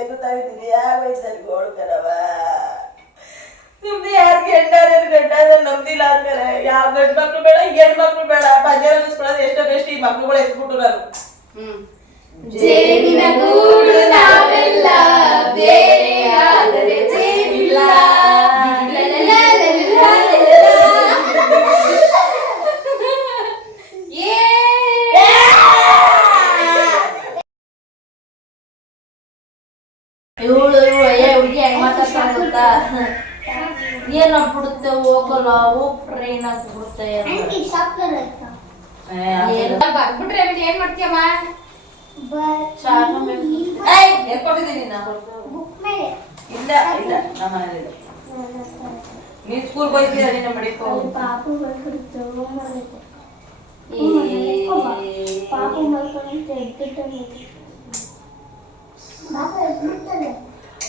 ಎಂದು ತಾವಿದ್ದೀನಿ ಯಾವ ವಯಸ್ಸಲ್ಲಿ ಗೋಳ್ಕರವ ನಿಮ್ದು ಯಾರಿಗೆ ಗಂಡ ನಮ್ದಿಲ್ಲ ಅಂತಾರೆ. ಯಾವ ಗಂಡು ಮಕ್ಳು ಬೇಡ ಹೆಣ್ಣು ಮಕ್ಳು ಬೇಡ ಬಜಾರ ಅನ್ನಿಸ್ಕೊಳ್ಳೋದು ಎಷ್ಟೋ ಬೆಸ್ಟ್ ಈ ಮಕ್ಳುಗಳು ಎತ್ಬಿಟ್ಟು ನಾನು ಜೇನಿನ ಗೂಡು ನಾವೆಲ್ಲ ಬೇರೆ ಆದರೆ ಜೇನಿಲ್ಲ. ಇವಳು ಹುಡುಗಿ ಹೆಂಗ್ ಮಾತಾಡ್ತಾಳ ಗೊತ್ತಾ? ಏನ್ ಆಗ್ಬಿಡುತ್ತೆ ಹೋಗಲ್ಲ ಟ್ರೈನ್ ಆಗ್ಬಿಡುತ್ತೆ ಬರ್ಬಿಟ್ರೆ ಏನ್ ಮಾಡ್ತೀಯಮ್ಮ? ಎತ್ಕೊಟ್ಟಿದ್ದೀನಿ ನಾನು ಇಲ್ಲ ಇಲ್ಲ ನಮ್ಮ ಮನೇಲಿ ನೀನ್ ಸ್ಕೂಲ್ ಹೋಯ್ತೀಯ ನಿನ್ನ ಮಡಿಕೋ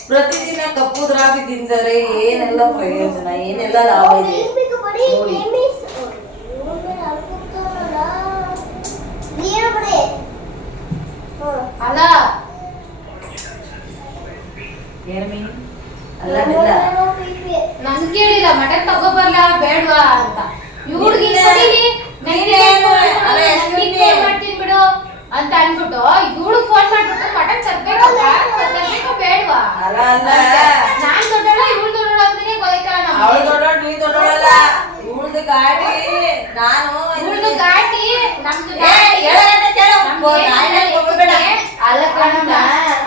ಪ್ರತಿದಿನ ಕಪ್ಪು ದ್ರಾಕ್ಷಿ ತಿಂದರೆ ಏನೆಲ್ಲ ಪ್ರಯೋಜನ ಏನೆಲ್ಲ ಲಾಭ ಇದೆ ಅಲ್ಲ ನನ್ ಕೇಳಿಲ್ಲ ಮಟನ್ ತಗೋಬರ್ಲ ಬೇಡ್ವಾ ಅಂತ ಇವ್ರಿಗೆ ಮಾಡ್ತೀನಿ ಬಿಡು ಅಂತ ಅನ್ಬಿಟ್ಟು ಇವಳು ಫೋನ್ ಮಾಡ್ಬಿಟ್ಟು ಮಟನ್ ತರ್ಬೇಕು ಬೇಡ್ವಾ? ನಾನ್ ದೊಡ್ಡೋಳ ಇವಳು ದೊಡ್ಡೋಳ ಅಂತಾನೆ ಗೊತ್ತಾಯ್ತಲ್ಲ. ಅವಳು ದೊಡ್ಡೋಳ ನೀ ದೊಡ್ಡೋಳಲ್ಲ ಇವಳ್ದು ಗಾಡಿ ನಾನು ಇವಳ್ದು ಗಾಡಿ ನಮ್ದು ಅಲ್ಲ ಕಣಮ್ಮ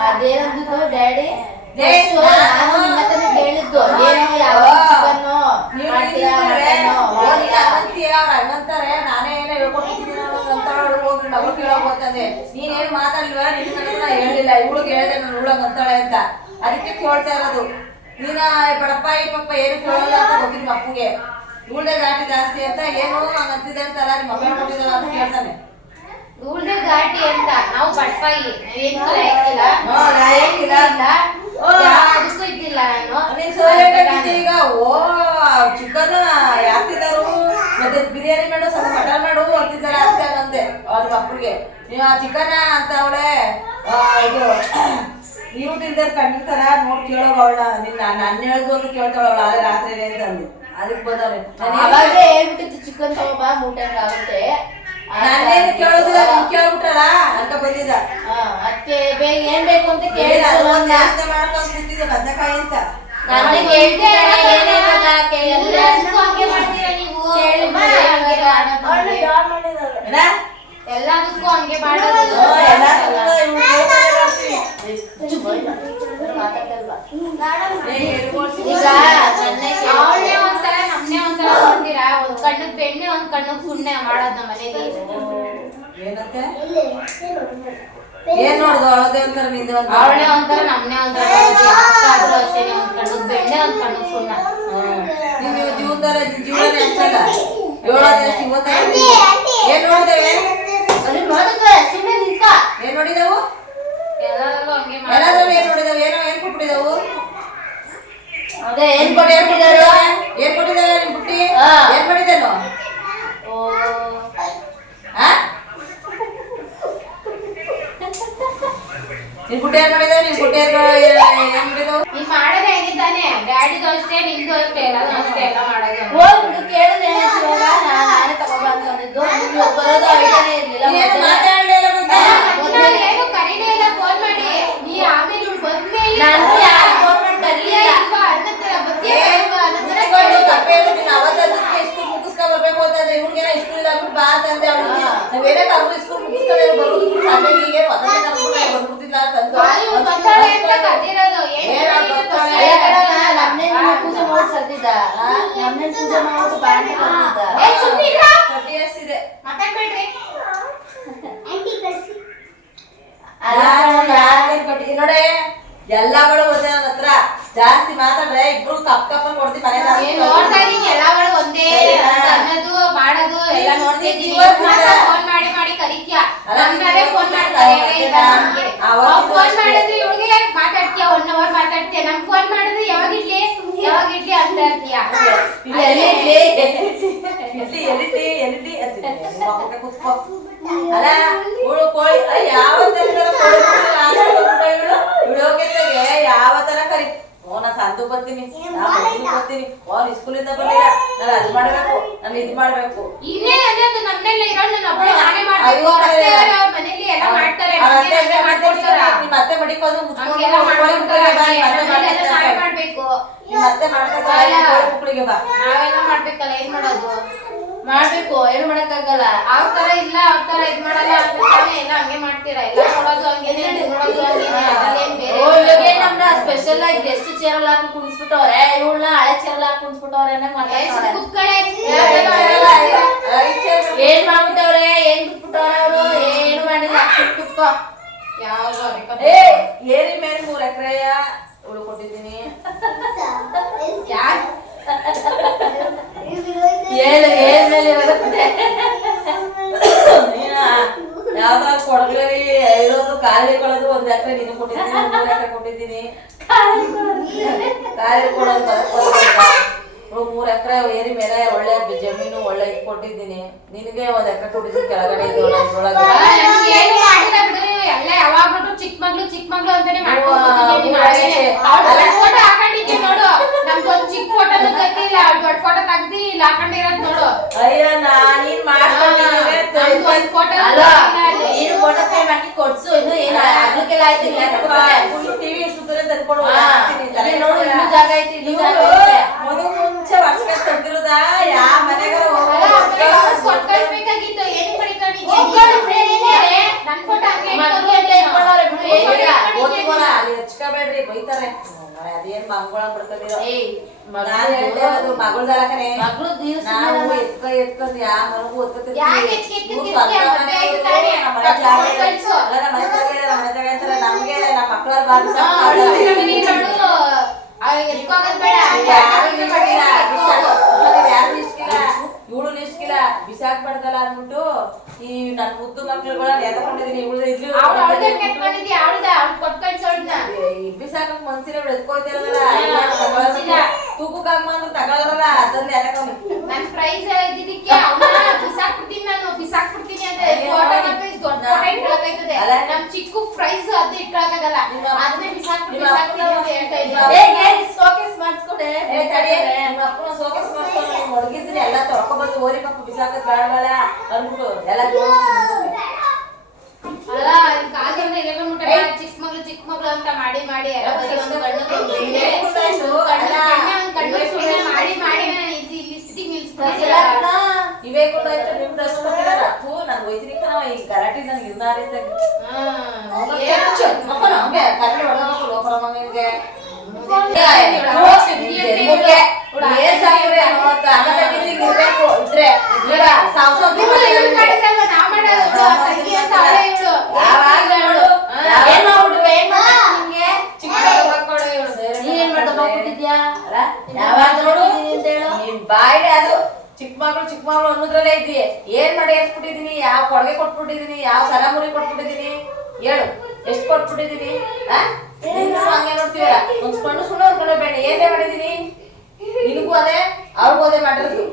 ಅದೇನಂದಿದ್ದು ಡ್ಯಾಡಿ ಹೇಳಿದ್ದು ಅಂತಾರೆ ನಾನೇ ಏನೋ ಹೇಳ್ಕೊಟ್ಟಿದ್ದೀನಿ ಅಂತ ಕೇಳೋಗ್ತದೆ. ನೀನೇನು ಮಾತಾಡ್ಲಿಲ್ಲ ನಿನ್ನ ಹೇಳಿಲ್ಲ ಇವಳಿಗೆ ಹೇಳ್ದೆ ನಾನು ಉಳಗ್ ಅಂತಾಳೆ ಅಂತ ಅದಕ್ಕೆ ಕೇಳ್ತಾ ಇರೋದು. ನೀನ ಬಡಪ್ಪ ಈ ಪಪ್ಪ ಏನು ಕೇಳಲ್ಲ ಅಂತ ಗೊತ್ತಿಲ್ಲ ಮಕ್ಕಳಿಗೆ ಇವಳ್ದೆ ಗಾಟಿ ಜಾಸ್ತಿ ಅಂತ ಏನು ಹಂಗಂತಿದೆ ಅಂತಲ್ಲ ನಿಮ್ಮ ಮಕ್ಕಳು ಕೊಟ್ಟಿದ್ದಲ್ಲ ಅಂತ ಕೇಳ್ತಾನೆ. ಇವಳ್ದೆ ಘಾಟಿ ಅಂತ ನಾವು ಬಟ್ಪಾಯಿ ಏನು ಅದಕ್ಕೂ ಇದ್ದಿಲ್ಲ ನಾನು ಈಗ ಓ ಚಿಕನ್ ಯಾಕಿದಾರು ಮತ್ತೆ ಬಿರಿಯಾನಿ ಮಾಡು ಸ್ವಲ್ಪ ಮಟನ್ ಮಾಡು ಅಂತಿದ್ದಾರೆ ಅದಕ್ಕೆ ಅಂದೆ ಅವ್ರ ಮಕ್ಕಳಿಗೆ ನೀವು ಆ ಚಿಕನ್ ಅಂತ ಅವಳೆ ಇದು ನೀವು ತಿಂದ ಕಂಡಿರ್ತಾರ ನೋಡಿ ಕೇಳೋಗ ಅವಳ ನಿನ್ನ ನನ್ನ ಹೇಳ್ದು ಅಂತ ಕೇಳ್ತಾಳ ಅವಳ ಅದೇ ರಾತ್ರಿ ಅಂತ ಅಂದೆ ಅದಕ್ಕೆ ಬಂದವ್ರೆ ಅವಾಗೇ ಹೇಳ್ಬಿಟ್ಟಿತ್ತು ಚಿಕನ್ ತಗೋಬಾ ಮೂಟಂಗ್ ಆಗುತ್ತೆ ನಾನೇನು ಕೇಳೋದಿಲ್ಲ ನೀನ್ ಕೇಳ್ಬಿಟ್ರಲ್ಲ ಅಂತ ಬಂದಿದ್ದ ಅದಕ್ಕೆ ಬೇಗ ಏನ್ ಬೇಕು ಅಂತ ಕೇಳಿದ ಮಾಡ್ಕೊಂಡ್ ಕೂತಿದ್ದೆ ಬದನೆಕಾಯಿ ಅಂತ ಎಲ್ಲದಕ್ಕೂ ಹಂಗೆ ಮಾಡೋದು ಅವಳೇ ಒಂಥರ ನಮ್ನೆ ಒಂಥರ ನೋಡ್ತೀರಾ ಒಂದ್ ಕಣ್ಣಕ್ ಬೆಣ್ಣೆ ಒಂದ್ ಕಣ್ಣಕ್ ಸುಣ್ಣೆ ಮಾಡೋದ್ ನಮ್ಮ ಮನೇಲಿ ಏನಂತೆ ಏನ್ ನೋಡ್ದು ಅವಳದೇ ಒಂಥರ ನಿಂದೆ ಅವಳೇ ಒಂಥರ ನಮ್ನೆ ಒಂಥರ ಆದ್ರೂ ಅಷ್ಟೇ ಒಂದ್ ಕಣ್ಣಕ್ ಬೆಣ್ಣೆ ಒಂದ್ ಕಣ್ಣಕ್ ಸುಣ್ಣ ನೀವು ಜೀವನದಾರ ಜೀವನ ಅನ್ಸಲ್ಲ ಏಳೋದಷ್ಟು ಇವತ್ತ ಏನ್ ನೋಡ್ತೇವೆ ಏನ್ ನೋಡಿದವು ಎಲ್ಲಾದ್ರಲ್ಲೂ ಹಂಗೆ ಎಲ್ಲಾದ್ರಲ್ಲೂ ಏನ್ ನೋಡಿದವು ಏನೋ ಏನ್ ಕೊಟ್ಬಿಟ್ಟಿದವು ಅದೇ ಏನ್ ಕೊಟ್ಟಿದ್ದಾರೆ ನಿಮ್ ಪುಟ್ಟಿ ಏನ್ ಮಾಡಿದ್ದೇನು ನಿನ್ ಪುಟ್ಟಿ ಏನ್ ಮಾಡಿದಾರೆ ನಿನ್ ಪುಟ್ಟಿ ಏನ್ ಮಾಡಿದವು ನೀನ್ ಮಾಡೋದು ಹೆಂಗಿದ್ದಾನೆ ಡ್ಯಾಡಿದು ಅಷ್ಟೇ ನಿಂದು ಅಷ್ಟೇ ಎಲ್ಲಾನು ಅಷ್ಟೇ ಎಲ್ಲ ಮಾಡೋದು ಹೋಗ್ಬಿಟ್ಟು ಕೇಳಿದ್ರೆ ನಾನೇ ತಗೋಬಂದಿದ್ದು ಬರೋದು ಐಡಿಯಾನೇ ಇರ್ಲಿಲ್ಲ ಏನು ಕರೀನೇ ಇಲ್ಲ ಫೋನ್ ಮಾಡಿ ನೀ ಆಮೇಲೆ ಬಂದ್ಮೇಲೆ ನಾನು ಯಾರು ಫೋನ್ ಮಾಡಿ ಕರೀಲಿಲ್ಲ ಅನ್ನತ್ರ ಬತ್ತೀಯ ಸ್ಕೂಲ್ ಮುಗಿಸ್ಕೊ ಬರ್ಬೇಕು ಅಂತಂದ್ರೆ ಇವ್ರಿಗೇನ ಸ್ಕೂಲ್ ಆಗ್ಬಿಟ್ಟು ಬಾ ಅಂತಂದ್ರೆ ಅವ್ರಿಗೆ ನಾವೇನೇ ಕರ್ಕೊಂಡು ಸ್ಕೂಲ್ ಮುಗಿಸ್ಕೊಂಡು ಬರೋದು ಹೀಗೆ ಬಂದ್ಬಿಡ್ತಿಲ್ಲ ಅಂತಂದು ನಮ್ನೆ ಪೂಜೆ ಮಾಡಿ ಸರ್ದಿದ್ದ ನಮ್ನೆ ಪೂಜೆ ಮಾಡಿ ಬಾಂಡೆ ಎಷ್ಟಿದೆ ಮಾತಾಡ್ಬೇಡ್ರಿ ನೋಡೆ ಎಲ್ಲಗಳು ಒಂದೇ ನನ್ನ ಹತ್ರ ಜಾಸ್ತಿ ಮಾತಾಡ್ರೆ ಇಬ್ರು ಕಪ್ ಕಪ್ ಕೊಡ್ತೀವಿ ಮನೆ ನೋಡ್ತಾ ಇದೀನಿ ಎಲ್ಲಗಳು ಒಂದೇ ಅನ್ನೋದು ಮಾಡೋದು ಎಲ್ಲ ನೋಡ್ತಾ ಇದೀನಿ ಫೋನ್ ಮಾಡಿ ಮಾಡಿ ಕರೀತೀಯ ನಮ್ಮದೇ ಫೋನ್ ಮಾಡ್ತಾರೆ ಫೋನ್ ಮಾಡಿದ್ರೆ ಇವಳಿಗೆ ಮಾತಾಡ್ತೀಯ 1 hour ಮಾತಾಡ್ತೀಯ ನಮ್ ಫೋನ್ ಮಾಡಿದ್ರೆ ಯಾವಾಗ ಇಡ್ಲಿ ಅಂತ ಇರ್ತೀಯ ಅಲ್ಲ ಕೋಳಿ ಯಾವ ಸಂದು ಬರ್ತೀನಿ ಬರ್ತೀನಿ ಅವ್ರು ಸ್ಕೂಲಿಂದ ಬರ್ಲಿಲ್ಲ ನಾನು ಅದು ಮಾಡ್ಬೇಕು ನಾನು ಇದು ಮಾಡ್ಬೇಕು ಇನ್ನೇನ್ ಅನ್ನೋದು ನಮ್ನೆಲ್ಲ ಇರೋದು ನನ್ನ ಒಬ್ಬಳೆ ನಾನೇ ಮಾಡ್ಬೇಕು ಅವ್ರ ಮನೇಲಿ ಎಲ್ಲ ಮಾಡ್ತಾರೆ ನಿಮ್ಮ ಅತ್ತೆ ಮಡಿಕೋದು ಹಂಗೆಲ್ಲ ಮಾಡ್ತಾರೆ ನಾವೇ ಮಾಡ್ಬೇಕು ನಿಮ್ಮ ಅತ್ತೆ ಮಾಡ್ತಾರೆ ಬಾ ನಾವೆಲ್ಲ ಮಾಡ್ಬೇಕಲ್ಲ ಏನ್ ಮಾಡೋದು ಮಾಡ್ಬೇಕು ಏನು ಮಾಡಕ್ಕಾಗಲ್ಲ ಅವ್ರ ತರ ಇಲ್ಲ ಅವ್ರ ತರ ಇದ್ ಮಾಡಲ್ಲ ಅಂತಾನೆ ಎಲ್ಲ ಹಂಗೆ ಮಾಡ್ತೀರಾ ಎಲ್ಲ ನೋಡೋದು ಹಂಗೇನೆ ಇದ್ ನೋಡೋದು ಹಂಗೇನೆ ಅದ್ರಲ್ಲೇನ್ ಬೇರೆ ಇವಾಗ ನಮ್ನ ಸ್ಪೆಷಲ್ ಆಗಿ ಗೆಸ್ಟ್ ಚೇರಲ್ ಹಾಕಿ ಕುಣಿಸ್ಬಿಟ್ಟವ್ರೆ ಇವಳನ್ನ ಹಳೆ ಚೇರಲ್ ಹಾಕಿ ಕುಣಿಸ್ಬಿಟ್ಟವ್ರೆ ಕುತ್ಕಡೆ ಏನ್ ಮಾಡ್ಬಿಟ್ಟವ್ರೆ ಏನ್ ಬಿಟ್ಬಿಟ್ಟವ್ರೆ ಅವರು ಏನು ಮಾಡಿಲ್ಲ ಕುತ್ಕೋ ಯಾವ ಏರಿ ಮೇಲೆ 3 ಎಕರೆ ಉಳು ಕೊಟ್ಟಿದ್ದೀನಿ ಯಾರು ಏನು ಏನ್ ಮೇಲೆ ಯಾವ್ದಾಗ ಕೊಡಗಲಿ ಇರೋದು ಖಾಲಿ ಕೊಡೋದು 1 ಎಕರೆ ನೀನು ಕೊಟ್ಟಿದ್ದೀನಿ 3 ಎಕರೆ ಕೊಟ್ಟಿದ್ದೀನಿ ಖಾಲಿ ಕೊಡೋದು 3 ಎಕರೆ ಏರಿ ಮೇಲೆ ಒಳ್ಳೆ ಜಮೀನು ಒಳ್ಳೆ ಇದು ಕೊಟ್ಟಿದ್ದೀನಿ ನಿನಗೆ 1 ಎಕರೆ ಕೊಟ್ಟಿದ್ದೀನಿ ಕೆಳಗಡೆ ಇದ್ರೊಳಗೆ ಏನು ಮಾಡಿಲ್ಲ ಬಿಡು ಎಲ್ಲ ಯಾವಾಗ್ಲೂ ಚಿಕ್ಕ ಮಗ್ಳು ಅಂತಾನೆ ಮಾಡ್ಕೊಂಡು ಫೋಟೋ ಹಾಕೊಂಡಿದ್ದೆ ನೋಡು ನಮ್ಗೊಂದ್ ಚಿಕ್ಕ ಫೋಟೋನು ಗೊತ್ತಿಲ್ಲ ದೊಡ್ಡ ಫೋಟೋ ತೆಗ್ದಿ ಇಲ್ಲಿ ಹಾಕೊಂಡಿರೋದ್ ನೋಡು ಅಯ್ಯ ನಾನೀನ್ ಒಂದ್ ಫೋಟೋ ನೀನು ಫೋಟೋ ಫ್ರೇಮ್ ಹಾಕಿ ಕೊಡ್ಸು ಇನ್ನು ಏನು ಆಗ್ಲಿಕ್ಕೆಲ್ಲ ಆಯ್ತಿಲ್ಲ ಟಿವಿ ಸುತ್ತಲೇ ತಂದ್ಕೊಡು ನೋಡು ಇನ್ನು ಜಾಗ ಐತಿ ಇನ್ನು ಜಾಗ ಐತೆ ಮುಂಚೆ ವರ್ಷಕ್ಕೆ ತೆಗ್ದಿರೋದ ಯಾ ಮನೆಗಾರ ಕೊಟ್ಟು ಕಳ್ಸ್ಬೇಕಾಗಿತ್ತು ಏನು ಪಡಿಕೊಂಡಿದ್ದೆ ನನ್ ಫೋಟೋ ಅಲ್ಲಿ ಹಚ್ಕೋಬೇಡ್ರಿ ಬೈತಾರೆ ಅದೇನ್ ಮಂಗಳ ಬಿಡ್ಕೊಂಡಿರೋ ನಾನು ಹೇಳ್ದೆ ಅದು ಮಗಳದಲಕನೆ ಮಗಳು ನಾವು ಎತ್ಕೊಂಡು ಯಾ ಮನಗೂ ಓದ್ಕೊತೀವಿ ನಮ್ಗೆ ನಮ್ಮ ಮಕ್ಕಳ ಯಾರು ಇಷ್ಟಿಲ್ಲ ಇವಳು ಇಷ್ಟಿಲ್ಲ ಬಿಸಾಕ್ಬಾರ್ದಲ್ಲ ಅಂದ್ಬಿಟ್ಟು ಈ ನನ್ ಮುದ್ದು ಮಕ್ಳುಗಳನ್ನ ಎತ್ಕೊಂಡಿದೀನಿ ಇವಳು ಬಿಸಾಕಕ್ ಮನ್ಸಿನ ಎತ್ಕೊಳ್ತಿರಲ್ಲ ತೂಕಕ್ಕೆ ಅಂದ್ರೆ ತಗೊಳಲ್ಲ ಅದನ್ನ ಎತ್ಕೊಂಡು ನನ್ ಪ್ರೈಸ್ ಇದ್ದಿದ್ದಕ್ಕೆ ಬಿಸಾಕ್ಬಿಡ್ತೀನಿ ನಾನು ಬಿಸಾಕ್ಬಿಡ್ತೀನಿ ಅಂತ ದೊಡ್ಡ ಇಟ್ಕೊಳಕಾಯ್ತದೆ ನಮ್ ಚಿಕ್ಕ ಪ್ರೈಸ್ ಅದು ಇಟ್ಕೊಳಕಾಗಲ್ಲ ಅದನ್ನೇ ಬಿಸಾಕ್ಬಿಡ್ತೀನಿ ಅಂತ ಹೇಳ್ತಾ ಇದ್ದೀನಿ ಶೋಕೇಸ್ ಮಾಡಿಸ್ಕೊಡೆ ಶೋಕೇಸ್ ಮಾಡ್ಕೊಂಡು ಮಡಗಿದ್ದೀನಿ ಎಲ್ಲ ತೊಳ್ಕೊಬಂದು ಓರಿ ಪಪ್ಪ ಬಿಸಾಕದ್ ಬೇಡವಲ್ಲ ಅಂದ್ಬಿಟ್ಟು ಎಲ್ಲ ಅಲ್ಲ ಕಾಲದಿಂದ ಚಿಕ್ಕ ಮಗ್ಳು ಅಂತ ಮಾಡಿ ಮಾಡಿ ಇವೇ ಕೂಡ ನಿಮ್ ಡ್ರೆಸ್ ಕೊಟ್ಟಿರಪ್ಪು ನನ್ ವೈದ್ಯರಿ ಈ ಗಲಾಟೆ ನನ್ಗೆ ಇರ್ನಾರಿದ್ದ ಕರ್ಲಿ ಹೊಡಬೇಕು ಲೋಪರ ಮಗನಿಗೆ ಬಾಯ್ಲೆ ಅದು ಚಿಕ್ಕ ಮಗಳು ಅನ್ನೋದ್ರಲ್ಲೇ ಇದ್ದಿ ಏನ್ ಮಾಡಿ ಎತ್ಬಿಟ್ಟಿದೀನಿ ಯಾವ ಕೊಡುಗೆ ಕೊಟ್ಬಿಟ್ಟಿದೀನಿ ಯಾವ ಸರ ಮುರಿ ಕೊಟ್ಬಿಟ್ಟಿದೀನಿ ಹೇಳು ಎಷ್ಟ್ ಕೊಟ್ಬಿಟ್ಟಿದೀನಿ ಹಂಗೆ ನೋಡ್ತೀವಲ್ಲ ಒಂದ್ ಸುಳ್ಳು ಅಂದ್ಕೊಂಡು ಬೇಡ ಏನೇ ಮಾಡಿದೀನಿ ನಿನಗೂ ಅದೇ ಅವ್ರಿಗೂ ಅದೇ ಮಾಡಿರೋದು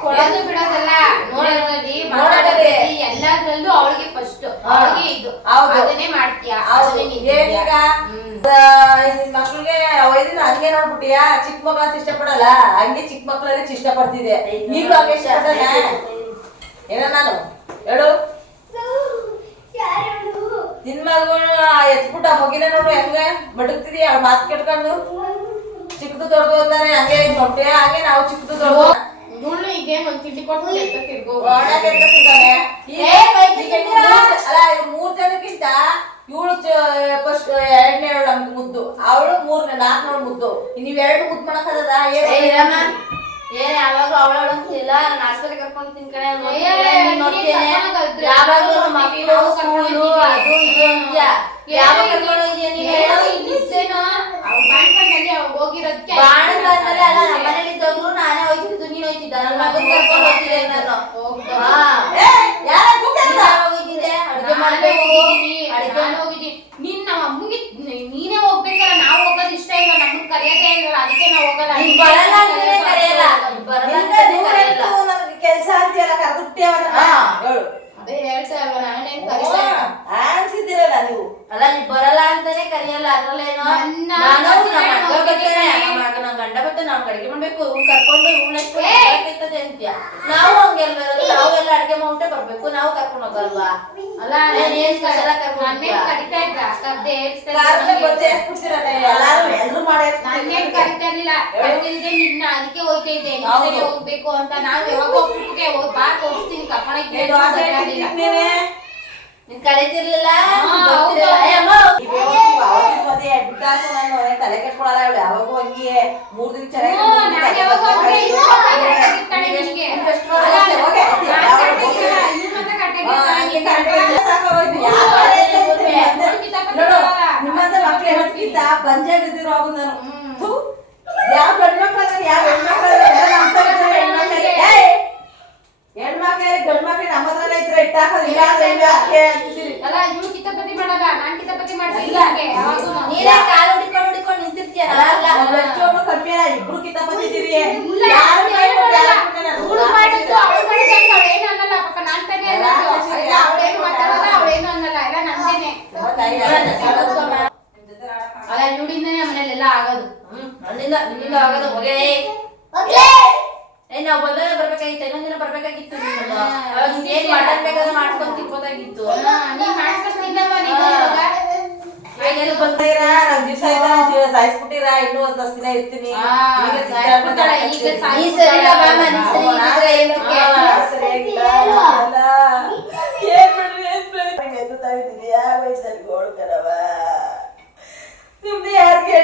ಕೊಡೋದು ಬಿಡೋದಲ್ಲ ನೋಡೋದ್ರಲ್ಲಿ ಎಲ್ಲದ್ರಲ್ಲೂ ಅವಳಿಗೆ ಫಸ್ಟ್ ಅವಳಿಗೆ ಇದು ಅದನ್ನೇ ಮಾಡ್ತೀಯ ಏನೀಗ ಮಕ್ಳಿಗೆ ವೈದ್ಯನ ಹಂಗೆ ನೋಡ್ಬಿಟ್ಟಿಯಾ ಚಿಕ್ಕ ಮಕ್ಳು ಅಂತ ಇಷ್ಟಪಡಲ್ಲ ಹಂಗೆ ಚಿಕ್ಕ ಮಕ್ಳಲ್ಲಿ ಇಷ್ಟಪಡ್ತಿದ್ದೆ ಈಗಲೂ ಹಂಗೆ ಇಷ್ಟಪಡ್ತಾನೆ ಏನ ನಾನು ಹೇಳು ನಿನ್ ಮಗಳು ಎತ್ಬಿಟ್ಟ ಮಗಿನ ನೋಡು ಹೆಂಗ ಮಡಗ್ತಿದೀಯ ಅವ್ಳ ಮಾತು ಕೆಟ್ಕೊಂಡು ಚಿಕ್ಕದು ದೊಡ್ಡದು ಅಂತಾರೆ ಹಂಗೆ ಮೊಟ್ಟೆ ಹಂಗೆ ನಾವು ಚಿಕ್ಕದು ದೊಡ್ಡದು ಈಗ ಒಂದ್ ತಿಂಡಿ ಕೊಟ್ಟು ಅಲ್ಲ 3 ಜನಕ್ಕಿಂತ ಇವಳು ಫಸ್ಟ್ 2ನೇ ನಮ್ಗೆ ಮುದ್ದು ಅವಳು 3ನೇ 4 ಮುದ್ದು ನೀವ್ 2 ಮುದ್ದು ಮಾಡಕ್ಕದ ಏನ್ ಯಾವಾಗ್ಲೂ ಅವಳಂತಿಲ್ಲ ನಾನು ಆಸ್ಪತ್ರೆ ಕರ್ಕೊಂಡು ತಿನ್ಕಣೆ ನೋಡ್ತೇನೆ ಯಾವಾಗ್ಲೂ ಮಕ್ಕಳು ಸ್ಕೂಲು ಅದು ಇದು ಅಂತ ಯಾವಾಗ ಕರ್ಕೊಂಡು ಹೋಗಿದ್ಯಾ ನೀನು ಹೋಗಿರೋದಕ್ಕೆ ಬಾಣದಲ್ಲಿ ಅಲ್ಲ ನಮ್ಮ ಮನೇಲಿ ಇದ್ದವ್ರು ನಾನೇ ಹೋಗ್ತಿದ್ದು ನೀನ್ ಹೋಗ್ತಿದ್ದ ನನ್ನ ಮಗನ್ ಕರ್ಕೊಂಡು ಹೋಗ್ತಿದ್ದೆ ನಾನು ಹೋಗಿದ್ದೆ ಅಡುಗೆ ಮಾಡ್ಬೇಕು ಅಡುಗೆ ಹೋಗಿದ್ದಿ ನೀನ್ ನಮ್ಮ ಅಮ್ಮಗೆ ನೀನೇ ಹೋಗ್ಬೇಕಲ್ಲ ನಾವು ಹೋಗೋದು ಇಷ್ಟ ಇಲ್ಲ ನಮ್ಮನ್ ಕರೆಯೋದೇ ಇಲ್ವಲ್ಲ ಅದಕ್ಕೆ ನಾವು ಹೋಗಲ್ಲ ಬರಲ್ಲ ಅಂದ್ರೆ ಕರೆಯಲ್ಲ ನಮ್ಗೆ ಕೆಲಸ ಅಂತೀಯಲ್ಲ ಕರ್ದುಟ್ಟಿ ಹೇಳು ಅದೇ ಹೇಳ್ತಾ ಇಲ್ವ ನಾನೇನ್ ಕರೀತಾ ಅನ್ಸಿದ್ದೀರಲ್ಲ ನೀವು ಅಲ್ಲ ನೀ ಬರಲ್ಲ ಅಂತಾನೆ ಕರೆಯಲ್ಲ ಅದ್ರಲ್ಲೇನೋ ನಾನು ನಮ್ಮ ಅಕ್ಕ ಬಗ್ಗೆ ಅಡಿಗೆ ಮಾಡ್ಬೇಕು ಕರ್ಕೊಂಡು ಉಣ್ಣೈತದೆ ಅಂತೀಯ. ನಾವು ಹಂಗೆಲ್ಲ ನಾವೆಲ್ಲ ಅಡಿಗೆ ಮಾಡ್ಬಿಟ್ಟೆ ಬರ್ಬೇಕು, ನಾವು ಕರ್ಕೊಂಡು ಹೋಗಲ್ವಾ? ಅಲ್ಲ ಏನ್ ಸ್ಪೆಷಲ್ ಕರ್ಕೊಂಡು ನನ್ನೇನ್ ಕರಿತಾ ಇದ್ದ ಕಬ್ದೆ ಎಲ್ರು ಮಾಡೇ ನನ್ನೇನ್ ಕರಿತಾ ಇರ್ಲಿಲ್ಲ, ಕರಿತಿದ್ದೆ ನಿನ್ನ, ಅದಕ್ಕೆ ಹೋಗ್ತಾ ಇದ್ದೆ ನಿನ್ನೆ ಹೋಗ್ಬೇಕು ಅಂತ. ನಾನು ಯಾವಾಗ ಹೋಗ್ಬಿಟ್ಟೆ ಬಾ ತೋರಿಸ್ತೀನಿ ಕರ್ಕೊಂಡೋಗ್ತೀನಿ. ನೀನ್ ಕರೀತಿರ್ಲಿಲ್ಲ ತಲೆ ಕೆಡ್ಸ್ಕೊಳಲ್ಲ ಅವಳು ಯಾವಾಗೂ ಹಂಗೆ 3 ದಿನ ಚೆನ್ನಾಗಿ ನಿಮ್ಮಂತ ಮಕ್ಳು ಹೇಳೋದ್ಕಿಂತ ಪಂಚಾಯತ್ ಇದ್ದಿರೋ ಆಗು ನಾನು ಯಾವ ಗಂಡ್ ಮಕ್ಳು ಯಾವ ಹೆಣ್ಮಕ್ಳು ಗಂಡ್ ಮಕ್ಳು ನಮ್ಮ ಹತ್ರ ಇದ್ರೆ ಇಟ್ಟಾಕೋದಿಲ್ಲ ಅಲ್ಲ ಇವ್ಳು ಕಿತಾಪತಿ ಮಾಡಲ್ಲ, ನಾನ್ ಕಿತಾಪತಿ ಮಾಡ್ತೀನಿ. ನೀನೇ ಕಾಲು ಹುಡ್ಕೊಂಡು ನಿಂತಿರ್ತೀಯ. ಕಮ್ಮಿ ಅಲ್ಲ, ಇಬ್ರು ಕಿತಾಪತಿ ಇದ್ದೀರಿ. ಅವಳು ಮಾಡಿದ್ದು ಅವಳು ಮಾಡಿದ್ದು ಅವಳೇನು ಅನ್ನಲ್ಲ ಪಾಪ, ನಾನ್ ತಾನೇ ಅನ್ನೋದು. ಅವಳೇನು ಮಾತಾಡಲ್ಲ, ಅವಳೇನು ಅನ್ನಲ್ಲ, ಎಲ್ಲ ನಂದೇನೆ. ಅಲ್ಲ ಇವ್ಳಿಂದಾನೆ ಮನೇಲೆಲ್ಲ ಆಗೋದು. ನಿನ್ನಿಂದ ಆಗೋದು. ಹೊಗೆ ನಾವ್ ಬಂದಾಗ ಬರ್ಬೇಕಾಗಿತ್ತು, ಇನ್ನೊಂದಿನ ಬರ್ಬೇಕಾಗಿತ್ತು. ಏನ್ ಮಟನ್ ಬೇಕಾದ್ರೆ ಮಾಡ್ಕೊಂಡ್ ತಿನ್ಬೋದಾಗಿತ್ತು. ನೀನ್ ಮಾಡ್ಕೊಳ್ತಿದ್ದವ ನೀನು ದಿವಸ ಸಾಯಿಸ್ಬಿಟ್ಟಿರ ಇನ್ನೂ ಒಂದ್ 10 ದಿನ ಇರ್ತೀನಿ. ನಿಮ್ದು ಯಾರಿಗೆ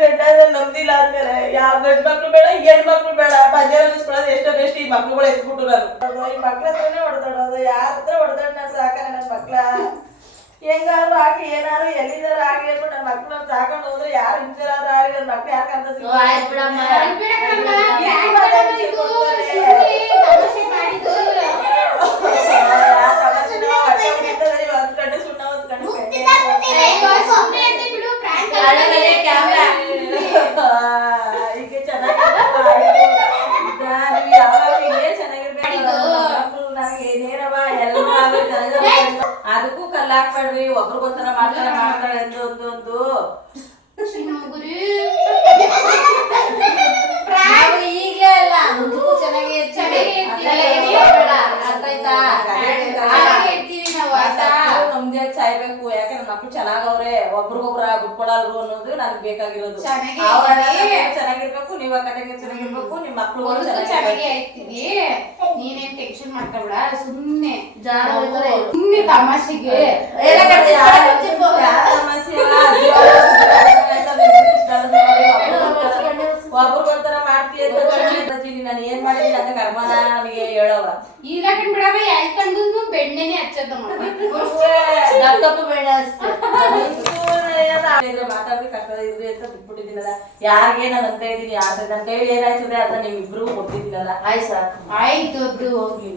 ಗಂಡ ನಮ್ದಿಲ್ಲ ಅಂತಾರೆ. ಯಾವ ಗಂಡ್ ಮಕ್ಳು ಬೇಡ, ಹೆಣ್ಮಕ್ಳು ಬೇಡ, ಪಂಜಾರ ಅನ್ನಿಸ್ಕೊಳ್ಳೋದು ಎಷ್ಟೋ ಬೆಸ್ಟ್. ಈ ಮಕ್ಳುಗಳು ಎತ್ಬಿಟ್ಟು ನಾನು ಈ ಮಕ್ಳ ಹತ್ರನೇ ಹೊಡೆದಾಡೋದು. ಯಾರ ಹತ್ರ ಹೊಡೆದಾಡ್ ನಾನು ಸಾಕಲ್ಲ ನನ್ನ ಮಕ್ಳ. ಹೆಂಗಾದ್ರು ಆಗಿ ಏನಾದ್ರು ಎಲ್ಲಿದಾರು ಆಗಿ ಹೇಳ್ಬಿಟ್ಟು ನನ್ನ ಮಕ್ಳು ಸಾಕೊಂಡು ಹೋದ್ರು ಯಾರು ಹಿಂಸಾರು ಆಗಿ ನನ್ನ ಮಕ್ಳು ಯಾಕೆ ಅಂತ ಒಂದ್ ಕಡೆ ಸುಣ್ಣ ಒಂದ್ ಕಡೆ ಈಗ ಅದಕ್ಕೂ ಕಲ್ಲ ಹಾಕ್ಬೇಡ್ರಿ. ಒಬ್ರಿಗೊಂಥರ ಮಾಡ್ತಾಳೆ ಎಂದು ಒಂದು ಈಗಲೇ ಅಲ್ಲ ಮುಂದಕ್ಕೂ ಚೆನ್ನಾಗಿ ನಮ್ದೇ ಸಾಯ್ಬೇಕು. ಯಾಕೆ ನನ್ನ ಮಕ್ಳು ಚೆನ್ನಾಗವ್ರೆ, ಒಬ್ರಿಗೊಬ್ರ ಬಿಟ್ಕೊಡಲ್ರು ಅನ್ನೋದು ನನಗ್ ಬೇಕಾಗಿರೋದು. ಚೆನ್ನಾಗಿರ್ಬೇಕು, ನೀವ್ ಕಡೆಗೆ ಚೆನ್ನಾಗಿರ್ಬೇಕು, ನಿಮ್ ಮಕ್ಳು ಚೆನ್ನಾಗಿ ಆಯ್ತೀವಿ. ನೀನೇನ್ ಟೆನ್ಷನ್ ಮಾಡ್ಕೊಬೇಡ, ಸುಮ್ನೆ ಸುಮ್ನೆ ತಮಾಷೆಗೆ ಒಬ್ರಿಗೊಂಥರ ಮಾಡ್ತೀಯ. ನಾನು ಏನ್ ಮಾಡಿದೀನಿ ಅಂತ ಕರ್ಮನ ನನಗೆ ಹೇಳವ. ಈಗ ಬಿಡವ ಯಾಕಂದು ಬೆಣ್ಣೆನೆ ಹಚ್ಚದ ತಪ್ಪು ಬೇಡ ಮಾತಾಡಿ ಕಷ್ಟ ಇರ್ರಿ ಅಂತ ಬಿಟ್ಬಿಟ್ಟಿದ್ದೀನಲ್ಲ. ಯಾರಿಗೆ ನಾನು ಅಂತ ಇದ್ದೀನಿ, ಆದ್ರೆ ನನ್ನ ಕೈಲಿ ಏನಾಯ್ತದೆ ಅದನ್ನ ನಿಮ್ ಇಬ್ರು ಕೊಡ್ತಿದ್ದೀನಲ್ಲ. ಆಯ್ತು ಆಯ್ತು ಹೋಗಿ